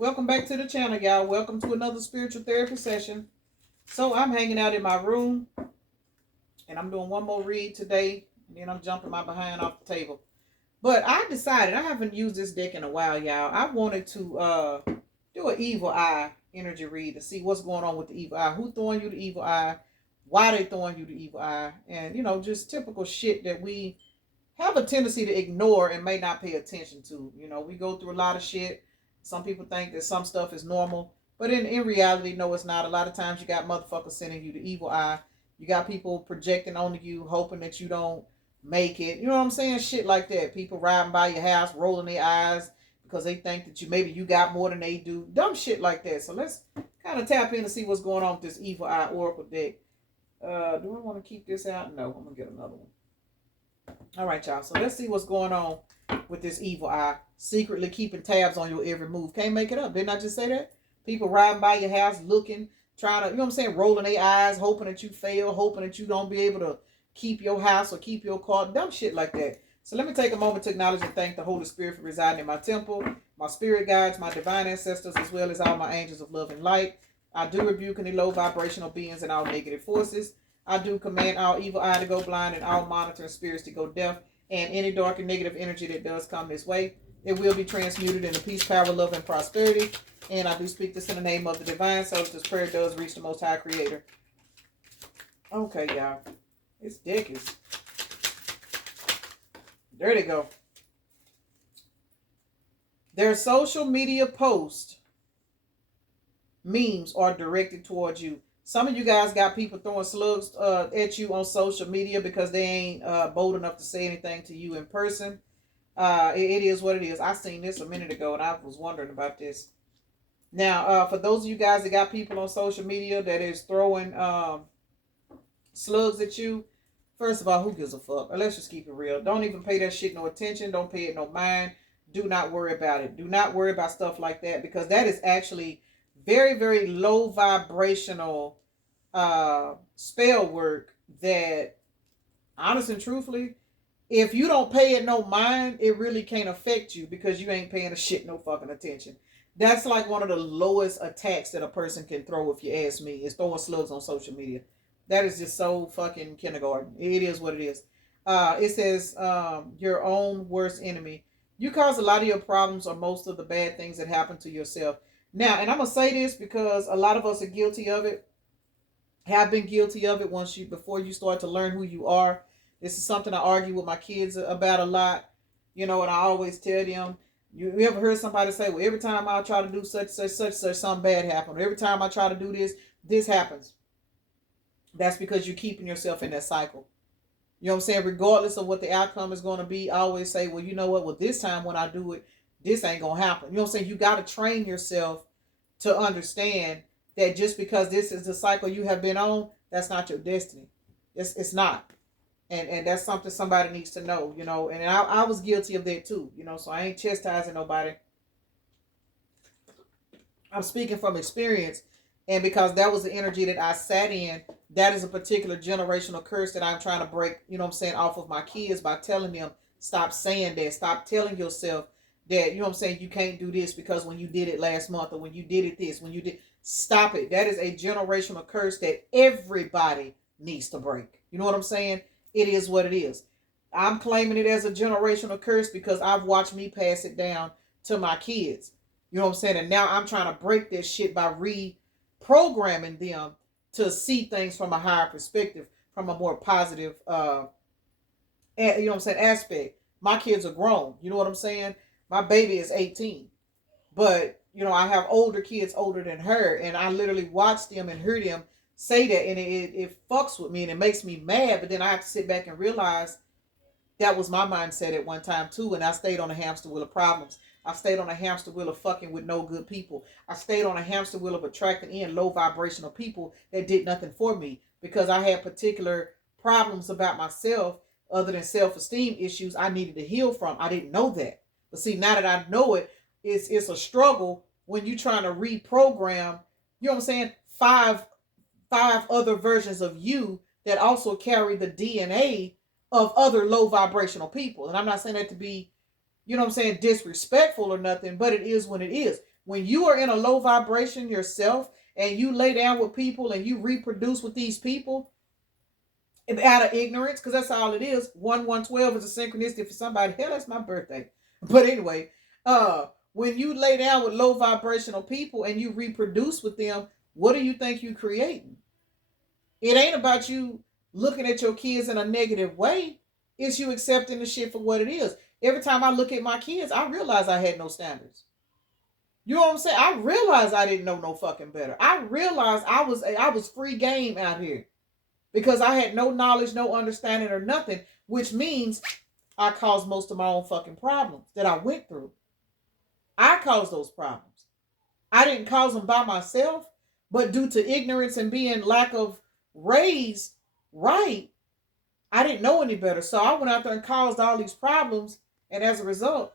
Welcome back to the channel, y'all. Welcome to another spiritual therapy session. So I'm hanging out in my room and I'm doing one more read today. And then I'm jumping my behind off the table. But I decided, I haven't used this deck in a while, y'all. I wanted to do an evil eye energy read to see what's going on with the evil eye. Who throwing you the evil eye? Why they throwing you the evil eye? And, just typical shit that we have a tendency to ignore and may not pay attention to. We go through a lot of shit. Some people think that some stuff is normal, but in reality, no, it's not. A lot of times you got motherfuckers sending you the evil eye. You got people projecting onto you, hoping that you don't make it. You know what I'm saying? Shit like that. People riding by your house, rolling their eyes because they think that maybe you got more than they do. Dumb shit like that. So let's kind of tap in and see what's going on with this evil eye oracle deck. Do I want to keep this out? No, I'm gonna get another one. All right, y'all. So let's see what's going on with this evil eye. Secretly keeping tabs on your every move. Can't make it up. Didn't I just say that? People riding by your house looking, trying to, you know what I'm saying, rolling their eyes, hoping that you fail, hoping that you don't be able to keep your house or keep your car. Dumb shit like that. So let me take a moment to acknowledge and thank the Holy Spirit for residing in my temple, my spirit guides, my divine ancestors, as well as all my angels of love and light. I do rebuke any low vibrational beings and all negative forces. I do command all evil eye to go blind and all monitoring spirits to go deaf, and any dark and negative energy that does come this way, it will be transmuted into peace, power, love, and prosperity. And I do speak this in the name of the divine, so that this prayer does reach the Most High Creator. Okay, y'all. This deck is... There they go. Their social media posts, memes are directed towards you. Some of you guys got people throwing slugs at you on social media because they ain't bold enough to say anything to you in person. It is what it is. I seen this a minute ago and I was wondering about this. Now, for those of you guys that got people on social media that is throwing slugs at you, first of all, who gives a fuck? Let's just keep it real. Don't even pay that shit no attention. Don't pay it no mind. Do not worry about it. Do not worry about stuff like that, because that is actually very, very low vibrational spell work that, honest and truthfully, if you don't pay it no mind, it really can't affect you because you ain't paying a shit no fucking attention. That's like one of the lowest attacks that a person can throw, if you ask me, is throwing slugs on social media. That is just so fucking kindergarten. It is what it is. It says, your own worst enemy. You cause a lot of your problems or most of the bad things that happen to yourself. Now, and I'm going to say this because a lot of us are guilty of it, have been guilty of it before you start to learn who you are. This is something I argue with my kids about a lot, and I always tell them, you ever heard somebody say, well, every time I try to do such, something bad happens. Or every time I try to do this happens. That's because you're keeping yourself in that cycle. You know what I'm saying? Regardless of what the outcome is going to be, I always say, well, you know what? Well, this time when I do it, this ain't going to happen. You know what I'm saying? You got to train yourself to understand that just because this is the cycle you have been on, that's not your destiny. It's not. And that's something somebody needs to know, and I was guilty of that too, so I ain't chastising nobody. I'm speaking from experience, and because that was the energy that I sat in, that is a particular generational curse that I'm trying to break, off of my kids by telling them, stop saying that, stop telling yourself that, you can't do this because when you did it last month, or when you did it this, when you did, stop it. That is a generational curse that everybody needs to break. You know what I'm saying? It is what it is. I'm claiming it as a generational curse because I've watched me pass it down to my kids. You know what I'm saying? And now I'm trying to break this shit by reprogramming them to see things from a higher perspective, from a more positive, aspect. My kids are grown. You know what I'm saying? My baby is 18. But, I have older kids older than her, and I literally watch them and hear them say that, and it fucks with me and it makes me mad. But then I have to sit back and realize that was my mindset at one time too, and I stayed on a hamster wheel of problems. I stayed on a hamster wheel of fucking with no good people. I stayed on a hamster wheel of attracting in low vibrational people that did nothing for me because I had particular problems about myself other than self-esteem issues I needed to heal from. I didn't know that. But see, now that I know it, it's a struggle when you're trying to reprogram, you know what I'm saying, five other versions of you that also carry the DNA of other low vibrational people. And I'm not saying that to be, disrespectful or nothing, but it is when it is. When you are in a low vibration yourself and you lay down with people and you reproduce with these people out of ignorance, because that's all it is. 1/112 is a synchronicity for somebody. Hell, that's my birthday. But anyway, when you lay down with low vibrational people and you reproduce with them, what do you think you're creating? It ain't about you looking at your kids in a negative way. It's you accepting the shit for what it is. Every time I look at my kids, I realize I had no standards. You know what I'm saying? I realized I didn't know no fucking better. I realized I was free game out here because I had no knowledge, no understanding, or nothing, which means I caused most of my own fucking problems that I went through. I caused those problems. I didn't cause them by myself, but due to ignorance and being lack of raised right, I didn't know any better. So I went out there and caused all these problems, and as a result,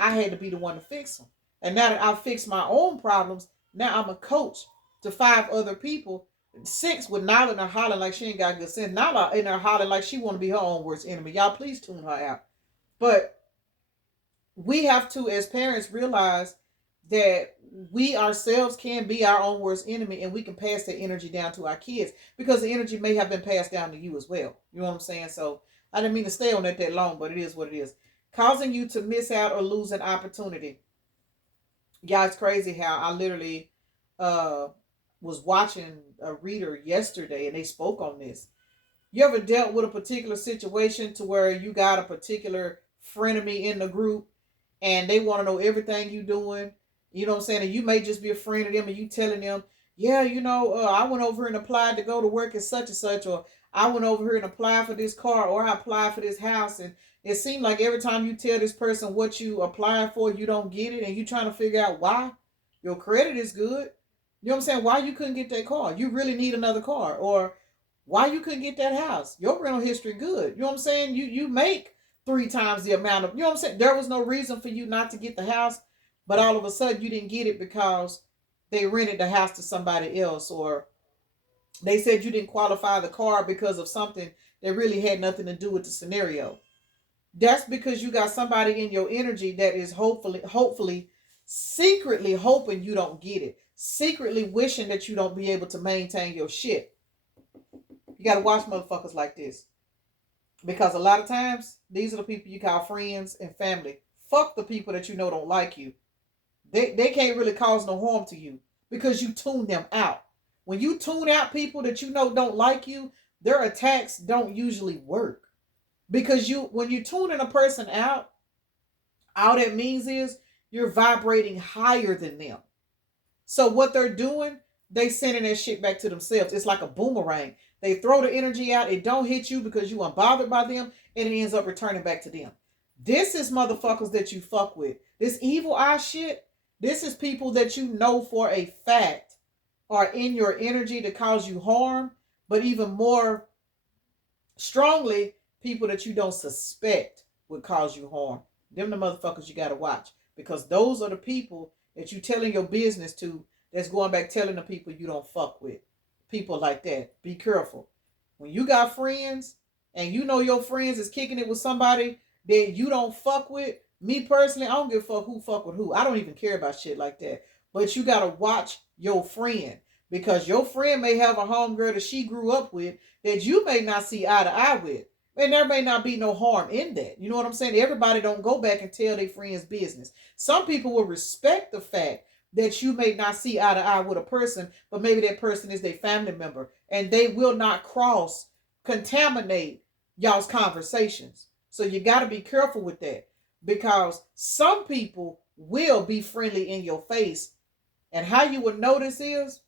I had to be the one to fix them. And now that I've fixed my own problems, now I'm a coach to 5 other people. 6 with Nala in her hollering like she ain't got good sense. Nala in her hollering like she want to be her own worst enemy. Y'all please tune her out. But we have to, as parents, realize that we ourselves can be our own worst enemy, and we can pass the energy down to our kids because the energy may have been passed down to you as well. You know what I'm saying? So I didn't mean to stay on that long, but it is what it is. Causing you to miss out or lose an opportunity. Yeah, it's crazy how I literally was watching a reader yesterday and they spoke on this. You ever dealt with a particular situation to where you got a particular frenemy in the group and they want to know everything you doing? You know what I'm saying? And you may just be a friend of them and you telling them, yeah, I went over here and applied to go to work at such and such, or I went over here and applied for this car, or I applied for this house. And it seemed like every time you tell this person what you applied for, you don't get it, and you trying to figure out why. Your credit is good. You know what I'm saying? Why you couldn't get that car? You really need another car. Or why you couldn't get that house? Your rental history good. You know what I'm saying? You make 3 times the amount of, you know what I'm saying? There was no reason for you not to get the house, but all of a sudden you didn't get it because they rented the house to somebody else, or they said you didn't qualify the car because of something that really had nothing to do with the scenario. That's because you got somebody in your energy that is hopefully, secretly hoping you don't get it, secretly wishing that you don't be able to maintain your shit. You got to watch motherfuckers like this, because a lot of times these are the people you call friends and family. Fuck the people that you know don't like you. They can't really cause no harm to you because you tune them out. When you tune out people that you know don't like you, their attacks don't usually work. Because when you tune in a person out, all that means is you're vibrating higher than them. So what they're doing, they sending that shit back to themselves. It's like a boomerang. They throw the energy out. It don't hit you because you unbothered by them, and it ends up returning back to them. This is motherfuckers that you fuck with. This evil eye shit, this is people that you know for a fact are in your energy to cause you harm, but even more strongly, people that you don't suspect would cause you harm. Them the motherfuckers you gotta watch, because those are the people that you telling your business to that's going back telling the people you don't fuck with. People like that. Be careful. When you got friends and you know your friends is kicking it with somebody that you don't fuck with, me personally, I don't give a fuck who fuck with who. I don't even care about shit like that. But you gotta watch your friend, because your friend may have a homegirl that she grew up with that you may not see eye to eye with. And there may not be no harm in that. You know what I'm saying? Everybody don't go back and tell their friends business. Some people will respect the fact that you may not see eye to eye with a person, but maybe that person is their family member, and they will not contaminate y'all's conversations. So you got to be careful with that, because some people will be friendly in your face. And how you would notice is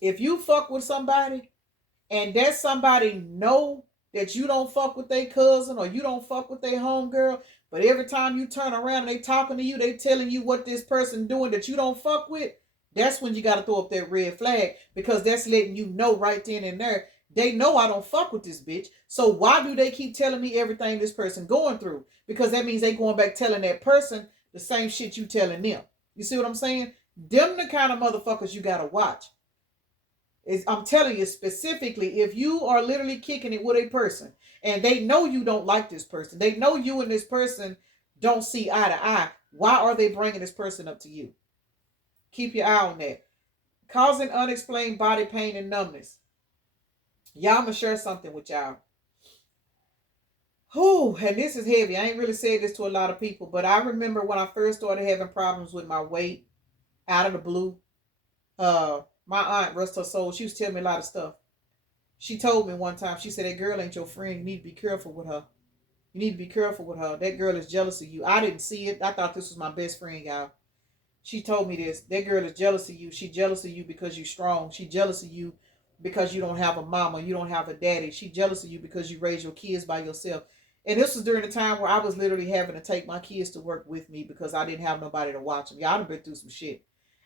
if you fuck with somebody and that somebody know that you don't fuck with their cousin or you don't fuck with their homegirl, but every time you turn around and they talking to you, they telling you what this person doing that you don't fuck with, that's when you got to throw up that red flag, because that's letting you know right then and there, they know I don't fuck with this bitch. So why do they keep telling me everything this person going through? Because that means they going back telling that person the same shit you telling them. You see what I'm saying? Them the kind of motherfuckers you got to watch. I'm telling you specifically, if you are literally kicking it with a person and they know you don't like this person, they know you and this person don't see eye to eye, why are they bringing this person up to you? Keep your eye on that. Causing unexplained body pain and numbness. Y'all, I'm going to share something with y'all. Whew, and this is heavy. I ain't really said this to a lot of people, but I remember when I first started having problems with my weight out of the blue. My aunt, rest her soul, she was telling me a lot of stuff. She told me one time, she said, that girl ain't your friend. You need to be careful with her. You need to be careful with her. That girl is jealous of you. I didn't see it. I thought this was my best friend, y'all. She told me this. That girl is jealous of you. She jealous of you because you're strong. She jealous of you because you don't have a mama. You don't have a daddy. She jealous of you because you raise your kids by yourself. And this was during the time where I was literally having to take my kids to work with me because I didn't have nobody to watch them. Y'all done been through some shit.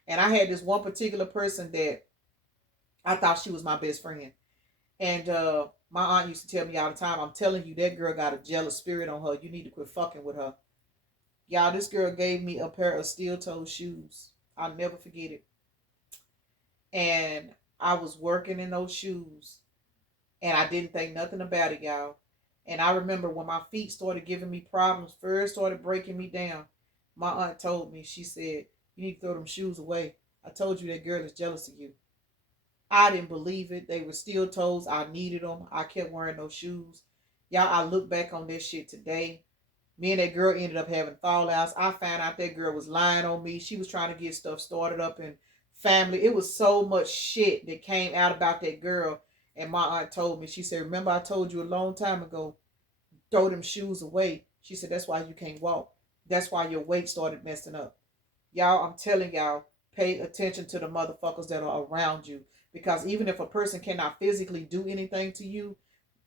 And I had this one particular person that I thought she was my best friend. And my aunt used to tell me all the time, I'm telling you, that girl got a jealous spirit on her. You need to quit fucking with her. Y'all, this girl gave me a pair of steel-toe shoes. I'll never forget it. And I was working in those shoes. And I didn't think nothing about it, y'all. And I remember when my feet started giving me problems, first started breaking me down, my aunt told me, she said, you need to throw them shoes away. I told you that girl is jealous of you. I didn't believe it. They were steel toes. I needed them. I kept wearing those shoes. Y'all, I look back on this shit today. Me and that girl ended up having fallouts. I found out that girl was lying on me. She was trying to get stuff started up in family. It was so much shit that came out about that girl. And my aunt told me, she said, remember I told you a long time ago, throw them shoes away. She said, that's why you can't walk. That's why your weight started messing up. Y'all, I'm telling y'all, pay attention to the motherfuckers that are around you. Because even if a person cannot physically do anything to you,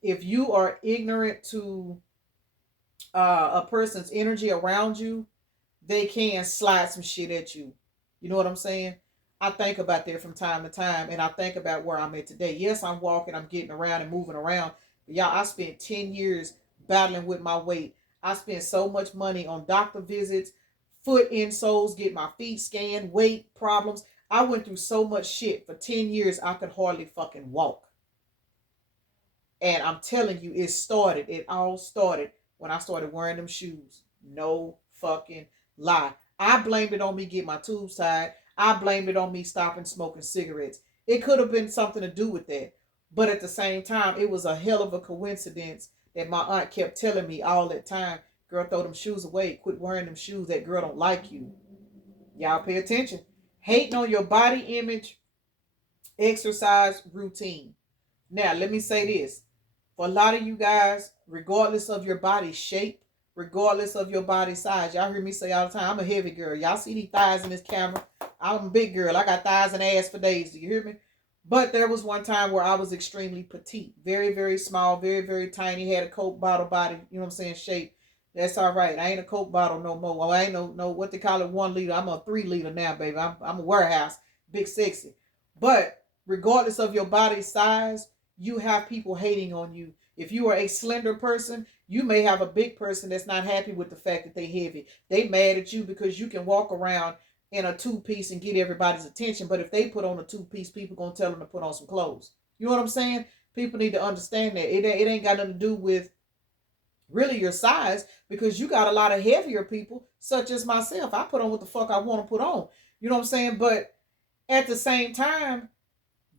if you are ignorant to a person's energy around you, they can slide some shit at you. You know what I'm saying? I think about that from time to time, and I think about where I'm at today. Yes, I'm walking, I'm getting around and moving around. But y'all, I spent 10 years battling with my weight. I spent so much money on doctor visits, foot insoles, get my feet scanned, weight problems. I went through so much shit for 10 years I could hardly fucking walk. And I'm telling you, it all started when I started wearing them shoes. No fucking lie. I blamed it on me getting my tubes tied. I blamed it on me stopping smoking cigarettes. It could have been something to do with that. But at the same time, it was a hell of a coincidence that my aunt kept telling me all that time, girl, throw them shoes away. Quit wearing them shoes. That girl don't like you. Y'all pay attention. Hating on your body image, exercise routine. Now, let me say this. For a lot of you guys, regardless of your body shape, regardless of your body size, y'all hear me say all the time, I'm a heavy girl. Y'all see these thighs in this camera? I'm a big girl. I got thighs and ass for days. Do you hear me? But there was one time where I was extremely petite. Very, very small. Very, very tiny. Had a Coke bottle body. You know what I'm saying? Shape. That's all right. I ain't a Coke bottle no more. Well, I ain't no what they call it, 1 liter. I'm a 3 liter now, baby. I'm a warehouse. Big sexy. But regardless of your body size, you have people hating on you. If you are a slender person, you may have a big person that's not happy with the fact that they heavy. They mad at you because you can walk around in a 2-piece and get everybody's attention. But if they put on a 2-piece, people gonna tell them to put on some clothes. You know what I'm saying? People need to understand that. It ain't got nothing to do with really your size, because you got a lot of heavier people, such as myself. I put on what the fuck I want to put on. You know what I'm saying? But at the same time,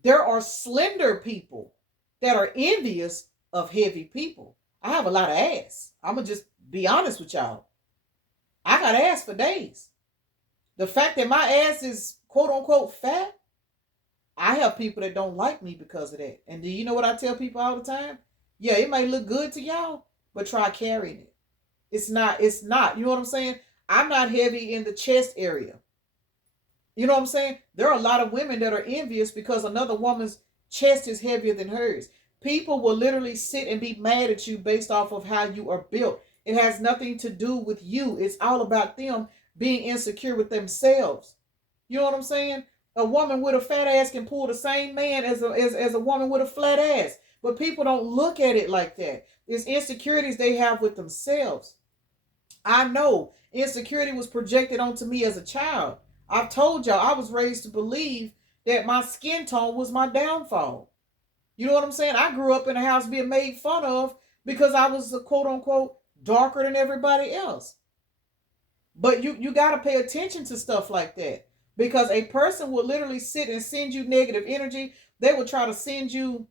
there are slender people that are envious of heavy people. I have a lot of ass. I'm going to just be honest with y'all. I got ass for days. The fact that my ass is quote unquote fat, I have people that don't like me because of that. And do you know what I tell people all the time? Yeah, it might look good to y'all, but try carrying it. It's not. You know what I'm saying? I'm not heavy in the chest area. You know what I'm saying? There are a lot of women that are envious because another woman's chest is heavier than hers. People will literally sit and be mad at you based off of how you are built. It has nothing to do with you. It's all about them being insecure with themselves. You know what I'm saying? A woman with a fat ass can pull the same man as a woman with a flat ass. But people don't look at it like that. It's insecurities they have with themselves. I know insecurity was projected onto me as a child. I've told y'all I was raised to believe that my skin tone was my downfall. You know what I'm saying? I grew up in a house being made fun of because I was a quote unquote darker than everybody else. But you got to pay attention to stuff like that, Because a person will literally sit and send you negative energy. They will try to send you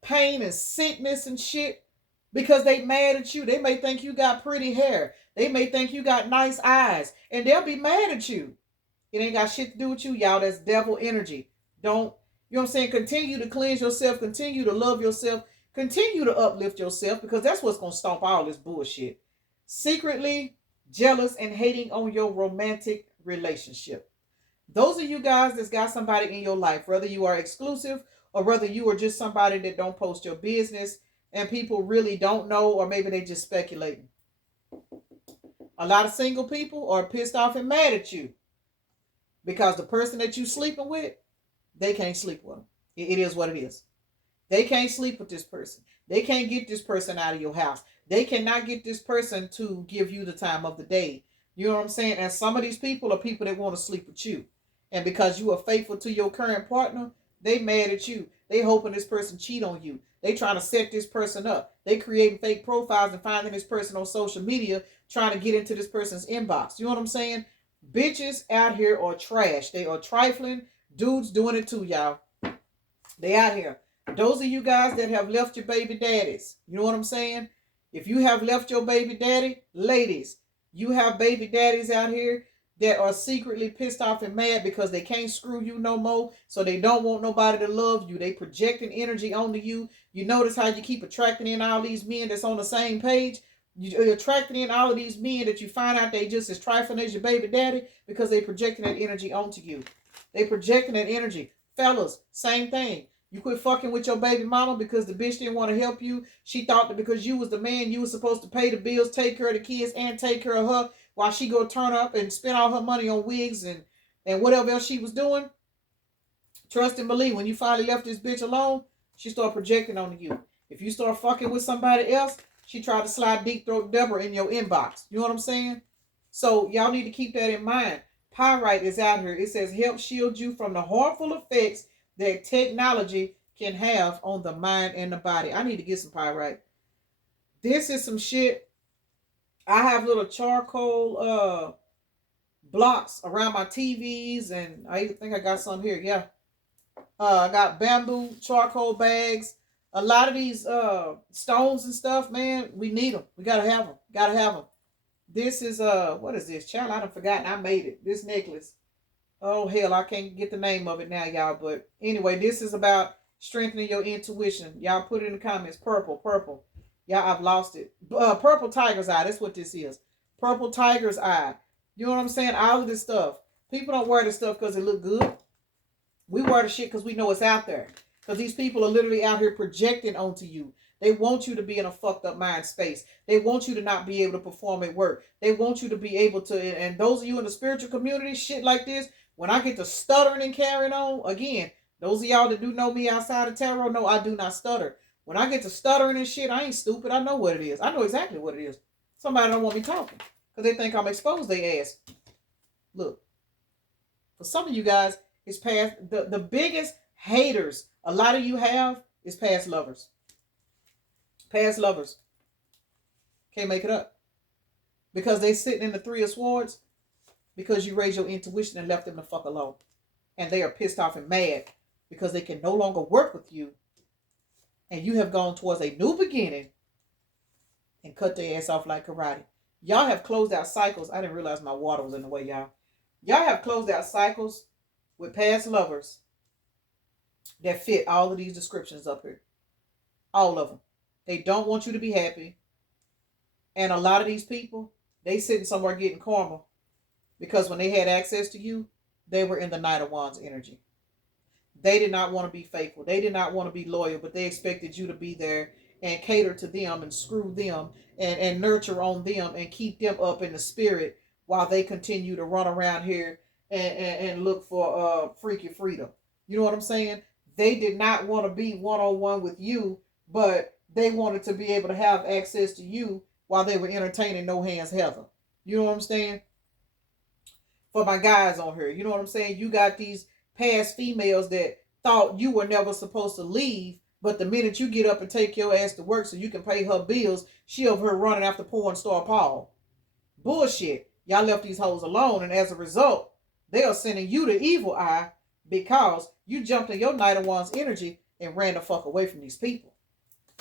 pain and sickness and shit because they mad at you. They may think you got pretty hair. They may think you got nice eyes. And they'll be mad at you. It ain't got shit to do with you, y'all. That's devil energy. Don't, you know what I'm saying? Continue to cleanse yourself. Continue to love yourself. Continue to uplift yourself because that's what's going to stomp all this bullshit. Secretly jealous and hating on your romantic relationship. Those of you guys that's got somebody in your life, whether you are exclusive or whether you are just somebody that don't post your business and people really don't know, or maybe they just speculating. A lot of single people are pissed off and mad at you because the person that you sleeping with, they can't sleep with them. It is what it is. They can't sleep with this person. They can't get this person out of your house. They cannot get this person to give you the time of the day. You know what I'm saying? And some of these people are people that want to sleep with you. And because you are faithful to your current partner, they mad at you. They hoping this person cheat on you. They trying to set this person up. They creating fake profiles and finding this person on social media, trying to get into this person's inbox. You know what I'm saying? Bitches out here are trash. They are trifling. Dudes doing it too, y'all. They out here. Those of you guys that have left your baby daddies, you know what I'm saying? If you have left your baby daddy, ladies, you have baby daddies out here that are secretly pissed off and mad because they can't screw you no more. So they don't want nobody to love you. They projecting energy onto you. You notice how you keep attracting in all these men that's on the same page? You're attracting in all of these men that you find out they just as trifling as your baby daddy because they projecting that energy onto you. They projecting that energy. Fellas, same thing. You quit fucking with your baby mama because the bitch didn't want to help you. She thought that because you was the man, you was supposed to pay the bills, take care of the kids, and take care of her while she go turn up and spend all her money on wigs and whatever else she was doing. Trust and believe, when you finally left this bitch alone, she started projecting on you. If you start fucking with somebody else, she tried to slide deep throat Deborah in your inbox. You know what I'm saying? So y'all need to keep that in mind. Pyrite is out here. It says help shield you from the harmful effects that technology can have on the mind and the body. I need to get some pyrite. This is some shit. I have little charcoal blocks around my TVs, and I even think I got some here. Yeah. I got bamboo charcoal bags. A lot of these stones and stuff, man, we need them. We gotta have them. Gotta have them. This is what is this? Child, I done forgotten I made it. This necklace. Oh, hell, I can't get the name of it now, y'all. But anyway, this is about strengthening your intuition. Y'all put it in the comments. Purple. Y'all, I've lost it. Purple tiger's eye. That's what this is. Purple tiger's eye. You know what I'm saying? All of this stuff. People don't wear this stuff because it look good. We wear the shit because we know it's out there. Because these people are literally out here projecting onto you. They want you to be in a fucked up mind space. They want you to not be able to perform at work. They want you to be able to, and those of you in the spiritual community, shit like this, when I get to stuttering and carrying on, again, those of y'all that do know me outside of tarot know I do not stutter. When I get to stuttering and shit, I ain't stupid. I know what it is. I know exactly what it is. Somebody don't want me talking because they think I'm exposed their ass. Look, for some of you guys, it's past, the biggest haters a lot of you have is past lovers. Past lovers. Can't make it up. Because they sitting in the Three of Swords because you raised your intuition and left them the fuck alone. And they are pissed off and mad because they can no longer work with you. And you have gone towards a new beginning and cut their ass off like karate. Y'all have closed out cycles. I didn't realize my water was in the way, y'all. Y'all have closed out cycles with past lovers that fit all of these descriptions up here. All of them. They don't want you to be happy. And a lot of these people, they sitting somewhere getting karma because when they had access to you, they were in the Knight of Wands energy. They did not want to be faithful. They did not want to be loyal, but they expected you to be there and cater to them and screw them and nurture on them and keep them up in the spirit while they continue to run around here and look for freaky freedom. You know what I'm saying? They did not want to be one-on-one with you, but they wanted to be able to have access to you while they were entertaining No Hands Heather. You know what I'm saying? For my guys on here, you know what I'm saying? You got these past females that thought you were never supposed to leave, but the minute you get up and take your ass to work so you can pay her bills, she over here running after porn star Paul. Bullshit. Y'all left these hoes alone, and as a result, they are sending you the evil eye because you jumped in your Night of Wands energy and ran the fuck away from these people.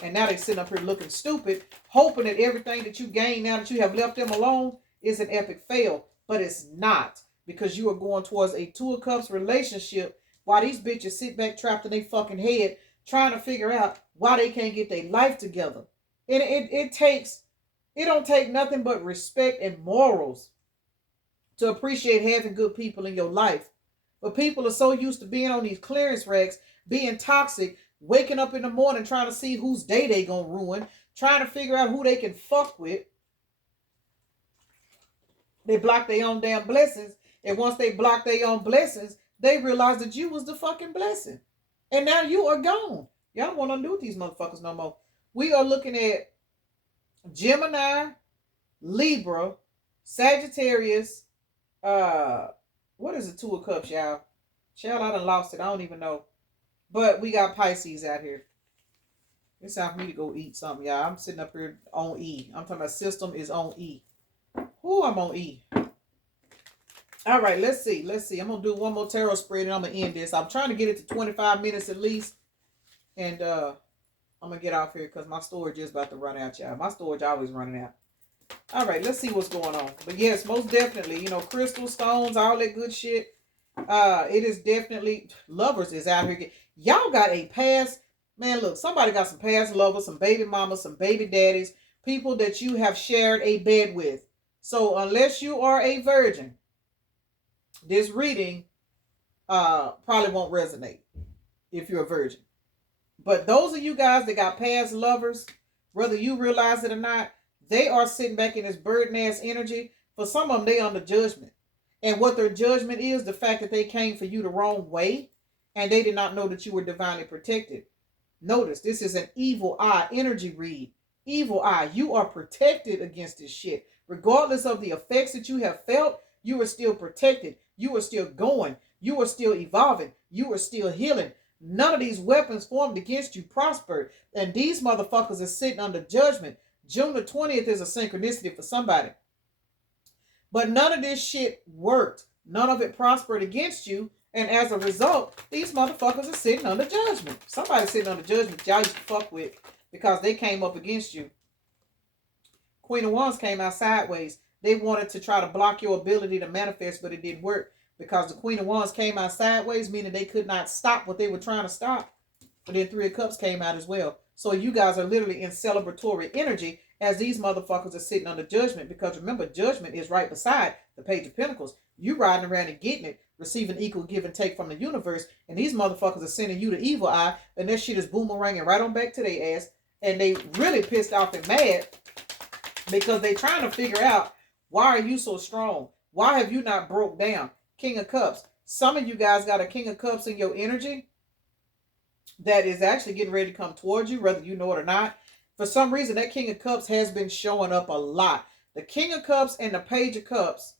And now they sitting up here looking stupid, hoping that everything that you gain now that you have left them alone is an epic fail. But it's not, because you are going towards a Two of Cups relationship while these bitches sit back trapped in their fucking head trying to figure out why they can't get their life together. And it don't take nothing but respect and morals to appreciate having good people in your life. But people are so used to being on these clearance racks, being toxic, waking up in the morning trying to see whose day they gonna ruin, trying to figure out who they can fuck with. They block their own damn blessings. And once they block their own blessings, they realize that you was the fucking blessing. And now you are gone. Y'all don't want to do with these motherfuckers no more. We are looking at Gemini, Libra, Sagittarius. What is the Two of Cups, y'all? Child, I done lost it. I don't even know. But we got Pisces out here. It's time for me to go eat something, y'all. I'm sitting up here on E. I'm talking about system is on E. Ooh, I'm on E. All right, let's see. I'm going to do one more tarot spread and I'm going to end this. I'm trying to get it to 25 minutes at least. And I'm going to get off here because my storage is about to run out, y'all. My storage always running out. All right, let's see what's going on. But yes, most definitely, crystal stones, all that good shit. It is definitely, lovers is out here. Y'all got a past, man, look, somebody got some past lovers, some baby mamas, some baby daddies, people that you have shared a bed with. So unless you are a virgin, this reading probably won't resonate if you're a virgin. But those of you guys that got past lovers, whether you realize it or not, they are sitting back in this burden-ass energy. For some of them, they under judgment. And what their judgment is, the fact that they came for you the wrong way, and they did not know that you were divinely protected. Notice, this is an evil eye energy read. Evil eye, you are protected against this shit. Regardless of the effects that you have felt, you are still protected. You are still going. You are still evolving. You are still healing. None of these weapons formed against you prospered. And these motherfuckers are sitting under judgment. June the 20th is a synchronicity for somebody. But none of this shit worked. None of it prospered against you. And as a result, these motherfuckers are sitting under judgment. Somebody's sitting under judgment y'all used to fuck with because they came up against you. Queen of Wands came out sideways. They wanted to try to block your ability to manifest, but it didn't work because the Queen of Wands came out sideways, meaning they could not stop what they were trying to stop. But then Three of Cups came out as well. So you guys are literally in celebratory energy as these motherfuckers are sitting under judgment, because remember, judgment is right beside the Page of Pentacles. You riding around and getting it, receiving equal give and take from the universe, and these motherfuckers are sending you the evil eye, and that shit is boomeranging right on back to their ass, and they really pissed off and mad because they trying to figure out, why are you so strong? Why have you not broke down? King of Cups. Some of you guys got a King of Cups in your energy that is actually getting ready to come towards you, whether you know it or not. For some reason, that King of Cups has been showing up a lot. The King of Cups and the Page of Cups,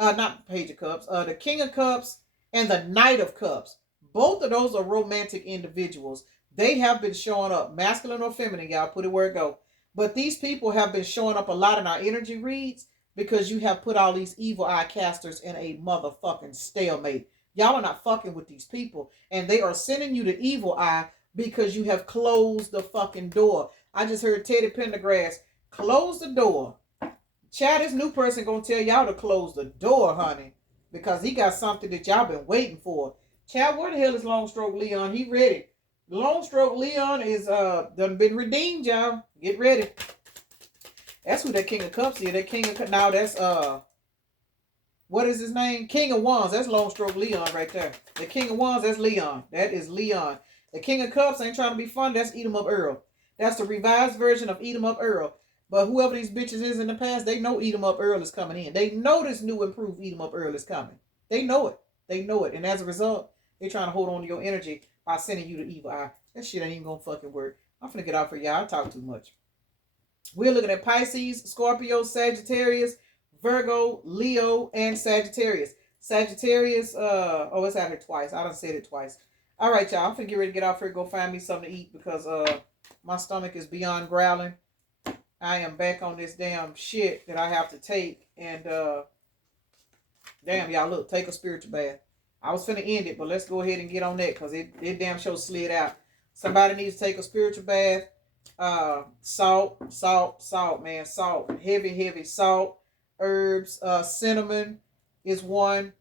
not the Page of Cups, the King of Cups and the Knight of Cups. Both of those are romantic individuals. They have been showing up, masculine or feminine, y'all, put it where it go. But these people have been showing up a lot in our energy reads because you have put all these evil eye casters in a motherfucking stalemate. Y'all are not fucking with these people. And they are sending you the evil eye because you have closed the fucking door. I just heard Teddy Pendergrass, close the door. Chad, this new person gonna tell y'all to close the door, honey. Because he got something that y'all been waiting for. Chad, where the hell is Long Stroke Leon? He ready. Long Stroke Leon is done been redeemed, y'all. Get ready. That's who that King of Cups is. That King of Cups. Now that's what is his name? King of Wands. That's Long Stroke Leon right there. The King of Wands, that's Leon. That is Leon. The King of Cups ain't trying to be fun. That's Eat 'em Up Earl. That's the revised version of Eat 'em Up Earl. But whoever these bitches is in the past, they know Eat 'em Up Earl is coming in. They know this new improved Eat 'em Up Earl is coming. They know it. They know it. And as a result, they're trying to hold on to your energy by sending you the evil eye. That shit ain't even gonna fucking work. I'm finna get off for y'all. I talk too much. We're looking at Pisces, Scorpio, Sagittarius, Virgo, Leo, and Sagittarius. Sagittarius, it's out here twice. I done said it twice. All right, y'all. I'm finna get ready to get off here and go find me something to eat because my stomach is beyond growling. I am back on this damn shit that I have to take. And damn, y'all, look, take a spiritual bath. I was finna end it, but let's go ahead and get on that because it damn sure slid out. Somebody needs to take a spiritual bath. Salt, man, salt. Heavy salt. Herbs, cinnamon is one.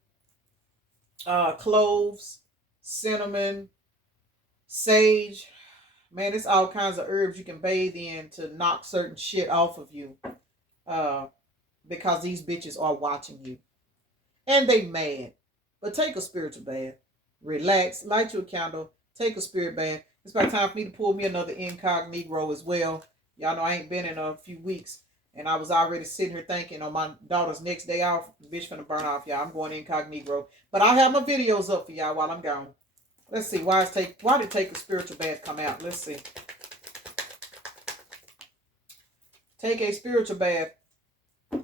Cloves, cinnamon, sage. Man, it's all kinds of herbs you can bathe in to knock certain shit off of you. Because these bitches are watching you. And they mad. But take a spiritual bath. Relax. Light you a candle. Take a spirit bath. It's about time for me to pull me another incognito as well. Y'all know I ain't been in a few weeks. And I was already sitting here thinking on my daughter's next day off. Bitch finna burn off, y'all. I'm going incognito. But I'll have my videos up for y'all while I'm gone. Let's see. Why did take a spiritual bath come out? Let's see. Take a spiritual bath.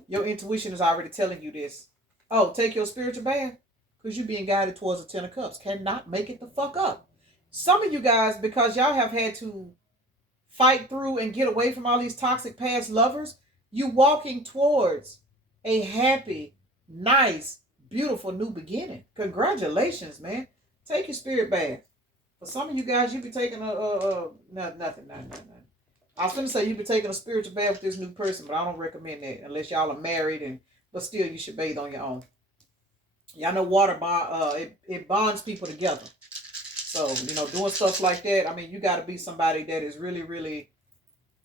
Your intuition is already telling you this. Oh, take your spiritual bath? Because you're being guided towards the Ten of Cups. Cannot make it the fuck up. Some of you guys, because y'all have had to fight through and get away from all these toxic past lovers, you walking towards a happy, nice, beautiful new beginning. Congratulations, man. Take your spirit bath. For some of you guys, you be taking nothing. I was going to say you be taking a spiritual bath with this new person, but I don't recommend that unless y'all are married. But still, you should bathe on your own. Y'all know water it bonds people together. So, doing stuff like that, I mean, you got to be somebody that is really, really,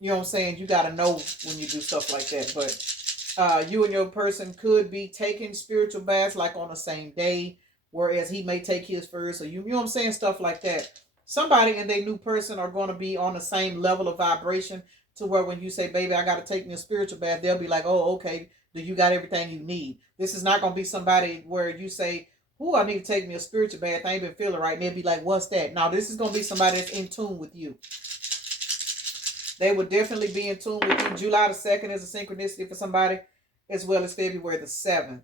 you know what I'm saying? You got to know when you do stuff like that. But you and your person could be taking spiritual baths like on the same day, whereas he may take his first. So, you know what I'm saying? Stuff like that. Somebody and their new person are going to be on the same level of vibration to where when you say, baby, I got to take me a spiritual bath, they'll be like, oh, okay, do you got everything you need? This is not going to be somebody where you say, I need to take me a spiritual bath. I ain't been feeling right. And they'll be like, what's that? Now, this is going to be somebody that's in tune with you. They will definitely be in tune with you. July the 2nd is a synchronicity for somebody, as well as February the 7th.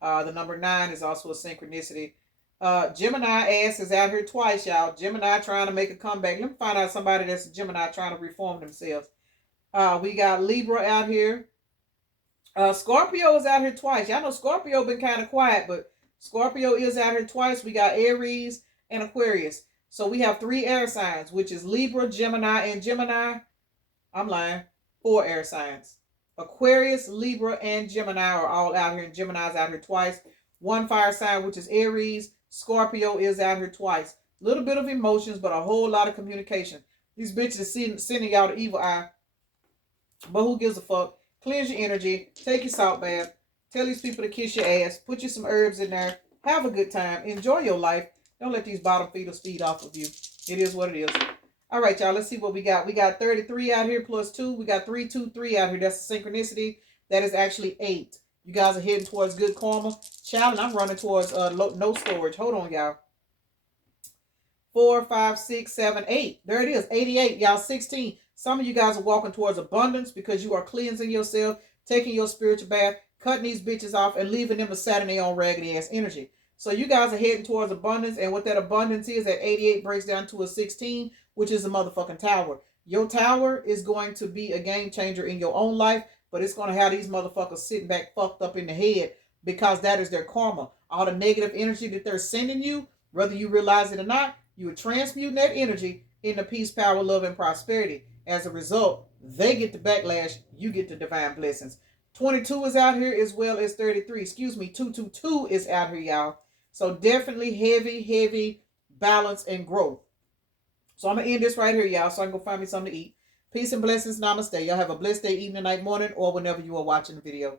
The number 9 is also a synchronicity. Gemini ass is out here twice, y'all. Gemini trying to make a comeback. Let me find out somebody that's a Gemini trying to reform themselves. We got Libra out here. Scorpio is out here twice. Y'all know Scorpio been kind of quiet, but Scorpio is out here twice. We got Aries and Aquarius. So we have 3 air signs, which is Libra, Gemini, and Gemini. I'm lying. 4 air signs. Aquarius, Libra, and Gemini are all out here. And Gemini's out here twice. 1 fire sign, which is Aries. Scorpio is out here twice. Little bit of emotions, but a whole lot of communication. These bitches sending y'all the evil eye. But who gives a fuck? Cleanse your energy. Take your salt bath. Tell these people to kiss your ass. Put you some herbs in there. Have a good time. Enjoy your life. Don't let these bottom feeders feed off of you. It is what it is. All right, y'all. Let's see what we got. We got 33 out here plus 2. We got 3, 2, 3 out here. That's a synchronicity. That is actually 8. You guys are heading towards good karma. Child, and I'm running towards no storage. Hold on, y'all. 4, 5, 6, 7, 8. There it is. 88. Y'all 16. Some of you guys are walking towards abundance because you are cleansing yourself, taking your spiritual bath, cutting these bitches off, and leaving them to sat in their own raggedy ass energy. So you guys are heading towards abundance, and what that abundance is at 88 breaks down to a 16, which is a motherfucking tower. Your tower is going to be a game changer in your own life, but it's going to have these motherfuckers sitting back fucked up in the head because that is their karma. All the negative energy that they're sending you, whether you realize it or not, you are transmuting that energy into peace, power, love, and prosperity. As a result, they get the backlash, you get the divine blessings. 22 is out here as well as 33. 222 is out here, y'all. So definitely heavy balance and growth. So I'm going to end this right here, y'all, so I can go find me something to eat. Peace and blessings. Namaste. Y'all have a blessed day, evening, night, morning, or whenever you are watching the video.